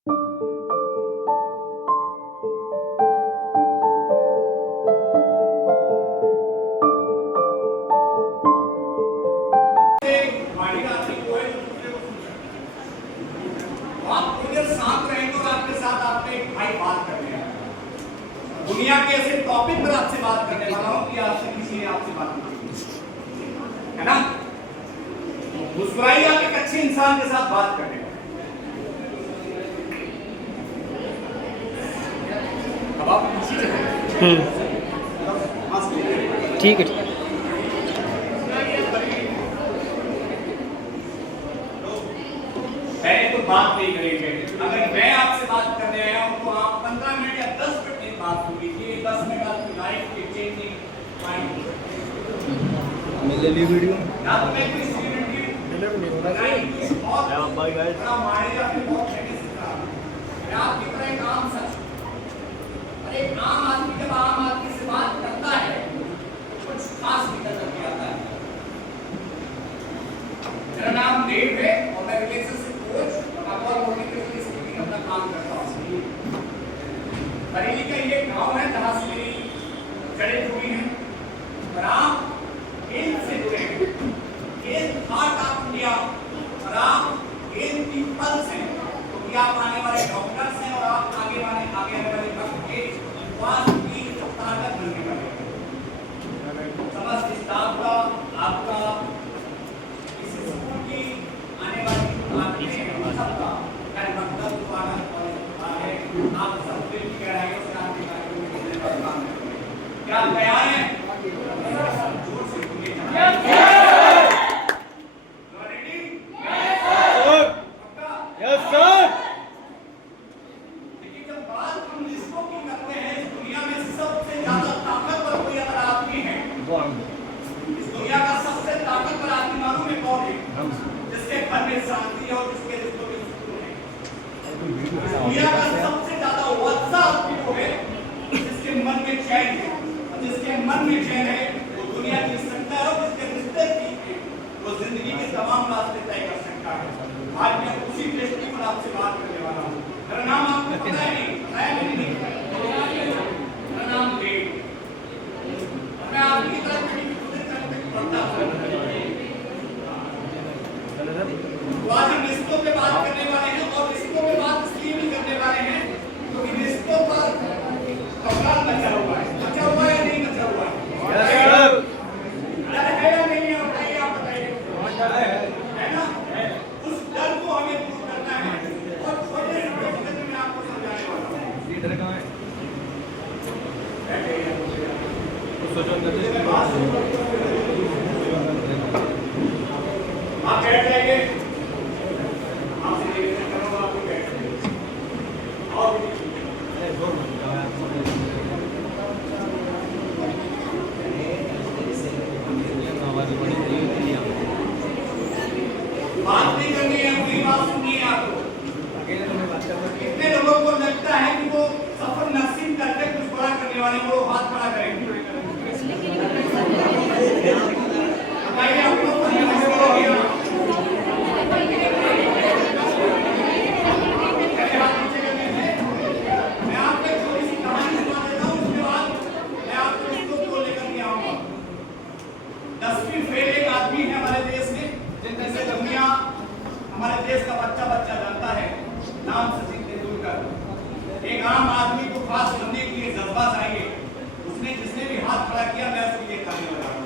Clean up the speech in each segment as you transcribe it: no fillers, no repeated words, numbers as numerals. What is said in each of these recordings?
दुनिया के ऐसे टॉपिक पर आपसे बात करने वाला हूं कि आपसे किसी ने आपसे बात नहीं की, है ना। मुस्कुराइए, आप एक अच्छे इंसान के साथ बात करने वाले। अब आप ठीक है। पहले तो बात नहीं करेंगे। अगर मैं आपसे बात करने आया हूं तो आप 15 मिनट या 10 मिनट की बात सुन लीजिए। 10 मिनट आपकी लाइफ के चेंजिंग माइंड मिले ली वीडियो ना तो मैं कोई स्टूडेंट की बहुत बाय गाइस बड़ा मारे या फिर बहुत फेमस था। मैं आपकी तरह एक आम शख्स, और एक आम आदमी जब आम आदमी से बात करता है कुछ खास निकल के आता है। मेरा नाम देव है और मैं रिलेशनशिप कोच और मोटिवेशनल स्पीकिंग अपना काम करता हूँ। बरेली का ये गांव है जहाँ से मेरी जड़ें जुड़ी हैं और आप हेल्थ से जुड़े हैं। हेल्थ हार्ट ऑफ इंडिया और आप हेल्थ की पल्स हैं, क्योंकि आप आने वाले डॉक्टर्स हैं और आप आगे आने वाले वक्त के स्वास्थ्य की ताकत बनने वाले हैं। समस्त स्टाफ का, आपका, इस स्कूल की आने वाली सबका मतलब आप सब दिल की गहराइयों से आपके कार्यक्रम में काम करेंगे। क्या आप तैयार हैं? जोर से बोलिए। Yes sir. देखिए, जब बात हम रिश्तों की करते हैं, इस दुनिया में सबसे ज्यादा ताकतवर कोई अगर आदमी है, इस दुनिया का सबसे ताकतवर आदमी मालूम है कौन है? जिसके घर में शांति और जिसके रिश्तों में सुकून है। दुनिया का सबसे ज्यादा वत्सा आदमी वो है जिसके मन में चैन है, और जिसके मन में चैन है वो दुनिया जीत सकता है, और जिसके रिश्ते ठीक है वो जिंदगी के तमाम रास्ते तय कर सकता है। आज मैं उसी दृष्टि पर आपसे बात करने वाला हूँ। मेरा नाम आपको पता है नहीं? बताया मैंने नहीं? मेरा नाम देव। मैं आपकी तरह कभी भी खुद चलते पढ़ता हूँ। तो आज हम रिश्तों पे बात करने वाले हैं, और रिश्तों पे बात इसलिए भी करने वाले हैं क्योंकि रिश्तों पर कपड़ा मचा हुआ है। मचा हुआ है या नहीं मचा हुआ है? डर है या नहीं है? बताइए, आप बताइए। है ना? उस डर को हमें दूर करना है, और छोटे से व्यक्तिगत में आपको समझाने वाला हूँ। लीडर कहाँ है? आप बैठ जाइए। आपसे निवेदन करूंगा, आप भी बैठ जाइए। आओ बात नहीं करनी है, पूरी बात सुननी है आपको। कितने लोगों को लगता है कि वो सफर नसीब करके कुछ बड़ा करने वाले, वो हाथ खड़ा करेंगे? बताइए आप लोग। मैं आपको एक छोटी सी कहानी सुना देता हूँ, उसके बाद मैं आपको इसको लेकर के आऊंगा। 10वीं फेल एक आदमी है हमारे देश में, जिसे दुनिया हमारे देश का बच्चा जानता है। नाम सचिन तेंदुलकर। एक आम आदमी को खास बनने के लिए जज्बा चाहिए। उसने जिसने भी हाथ खड़ा किया, मैं उसके लिए करने वाला हूं।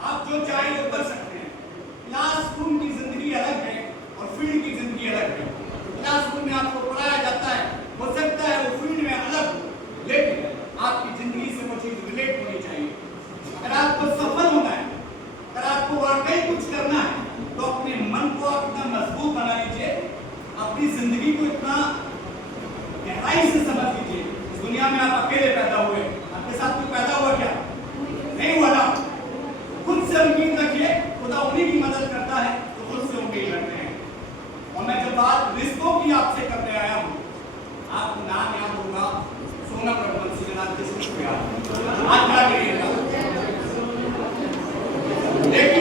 आप जो चाहे वो कर सकते हैं। क्लासरूम की जिंदगी अलग है और फील्ड की जिंदगी अलग है। क्लासरूम में आपको पढ़ाया जाता है, हो सकता है वो फील्ड में अलग हो, लेकिन आपकी जिंदगी से वो चीज रिलेट होनी चाहिए। अगर आपको सफल होना है, अगर आपको वाकई कुछ करना है, तो अपने मन को आप इतना मजबूत बना लीजिए, अपनी जिंदगी को इतना गहराई से समझ लीजिए। इस दुनिया में आप अकेले पैदा हुए, आपके साथ कोई पैदा हुआ क्या? नहीं हुआ ना। खुद से उम्मीद रखिए, खुदा उन्हीं की मदद करता है तो खुद से उम्मीद रखते हैं। और मैं जब बात रिश्तों की आपसे करने आया हूँ, आपको नाम याद होगा, सोनम रघुवंशी के नाम से शुक्रिया। आज क्या करिएगा? देखिए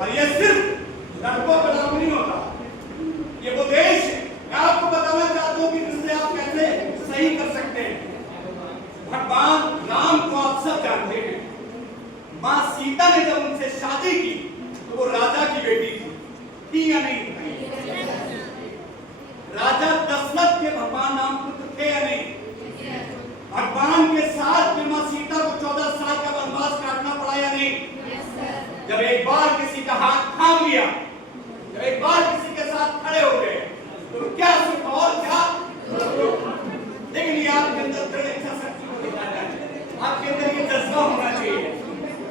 और ये सिर्फ लड़कों पर लागू नहीं होता, ये वो देश है। मैं आपको बताना चाहता हूँ कि रिश्ते आप कैसे सही कर सकते हैं। भगवान राम को आप सब जानते हैं। माँ सीता ने जब उनसे शादी की तो वो राजा की बेटी थी या नहीं? राजा दशरथ के भगवान राम पुत्र थे या नहीं? भगवान के साथ में माँ सीता को 14 साल का वनवास काटना पड़ा या नहीं? जब एक बार किसी का हाथ थाम लिया, जब एक बार किसी के साथ खड़े हो गए तो क्या सुख और क्या, लेकिन ये आपके अंदर दृढ़ इच्छा शक्ति को दिखाना है, आपके अंदर ये जज्बा होना चाहिए।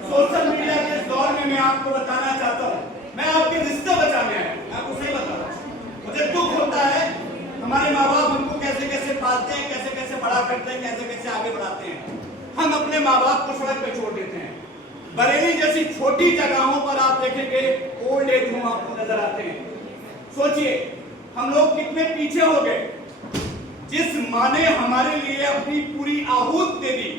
सोशल मीडिया के इस दौर में मैं आपको बताना चाहता हूँ, मैं आपके रिश्ते बचाने आया, मैं आपको सही बता रहा हूँ। मुझे दुख होता है हमारे माँ बाप हमको कैसे कैसे पालते हैं, कैसे कैसे बड़ा करते हैं, कैसे कैसे आगे बढ़ाते हैं। हम अपने माँ बाप को सड़क पे छोड़ देते हैं। बरेली जैसी छोटी जगहों पर आप देखेंगे ओल्ड एज होम आपको नजर आते हैं। सोचिए हम लोग कितने पीछे हो गए। जिस माँ ने हमारे लिए अपनी पूरी आहूत दे दी,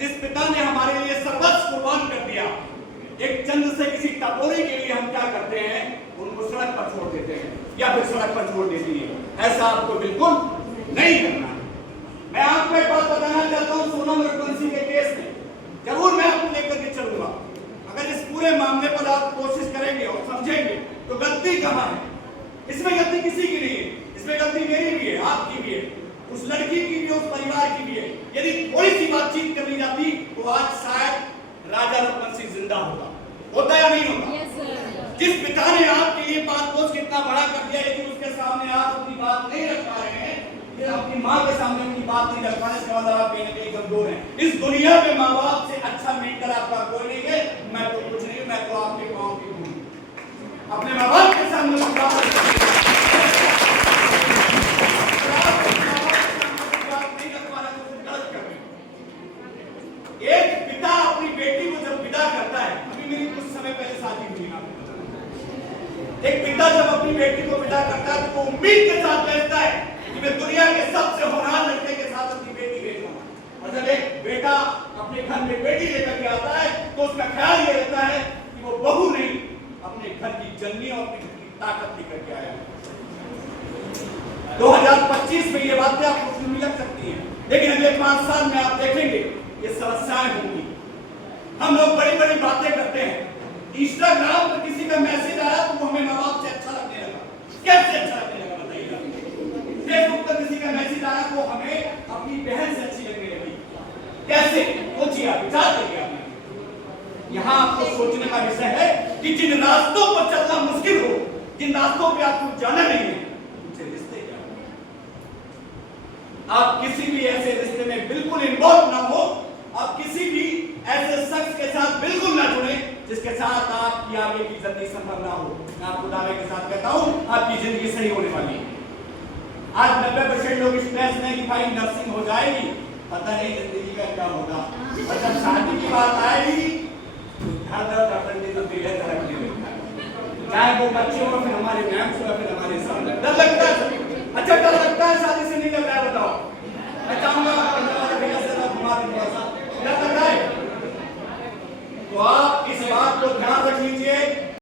जिस पिता ने हमारे लिए सर्वस्व कुर्बान कर दिया, एक चंद से किसी टपोरी के लिए हम क्या करते हैं, उनको सड़क पर छोड़ देते हैं या फिर सड़क पर छोड़ देती है। ऐसा आपको बिल्कुल नहीं करना। मैं आपको एक बात बताना चाहता हूँ, सोनम रघुवंशी के केस में जरूर मैं आपको लेकर के चलूंगा। अगर इस पूरे मामले पर आप कोशिश करेंगे और समझेंगे तो गलती कहाँ है? इसमें गलती किसी की नहीं है, इसमें गलती मेरी भी है, आपकी भी है, उस लड़की की भी, उस परिवार की भी है। यदि थोड़ी सी बातचीत कर ली जाती तो आज शायद राजा रघुवंशी जिंदा होता या नहीं होता? जिस पिता ने आपके लिए पाल पोस के इतना बड़ा कर दिया, लेकिन उसके सामने आप अपनी बात नहीं रख पा रहे हैं, ये अपनी माँ के सामने अपनी बात नहीं रख पा रहे, इसका मतलब आप कहीं ना कहीं कमजोर हैं। इस दुनिया में माँ बाप से अच्छा मेंटर आपका कोई नहीं है। मैं तो कुछ नहीं, मैं तो आपके पाँव की हूँ। अपने माँ बाप के सामने एक पिता अपनी बेटी को जब विदा करता है, अभी मेरी कुछ समय पहले शादी हुई, एक पिता जब अपनी बेटी को विदा करता है तो वो उम्मीद के साथ भेजता है कि मैं दुनिया के सबसे होनहार लड़के के साथ अपनी बेटी भेजूंगा। और जब एक बेटा अपने घर में बेटी लेकर के आता है तो उसका ख्याल ये रहता है कि वो बहू नहीं, अपने घर की जननी और अपने घर की ताकत लेकर के आया। 2025 में ये बातें आपको सुनने लग सकती हैं, लेकिन अगले 5 साल में आप देखेंगे ये समस्याएं होंगी। हम लोग बड़ी बड़ी बातें करते हैं। इंस्टाग्राम पर किसी का मैसेज आया तो वो हमें माँ बाप से अच्छा लगने लगा। कैसे अच्छा लगने लगा बताइएगा? फेसबुक पर किसी का मैसेज आया तो हमें अपनी बहन से अच्छी लगने लगी। कैसे? सोचिए आप, विचार करिए आप। यहाँ आपको सोचने का विषय है कि जिन रास्तों पर चलना मुश्किल हो, जिन रास्तों पे आपको जाना नहीं है, उनसे रिश्ते क्या? आप किसी भी ऐसे रिश्ते में बिल्कुल इन्वॉल्व ना हो, आप किसी भी ऐसे शख्स के साथ बिल्कुल ना जुड़े जिसके साथ आपकी आगे की जिंदगी संभव ना हो। मैं आपको दावे के साथ कहता हूं, आपकी जिंदगी सही होने वाली है। आज 90% लोग स्ट्रेस में कि भाई नर्सिंग हो जाएगी, पता नहीं जिंदगी का क्या होगा, और जब शादी की बात आएगी चाहे वो बच्चे हो, फिर हमारे मैम से, फिर हमारे सामने डर लगता है। अच्छा डर लगता है, शादी से नहीं लग रहा है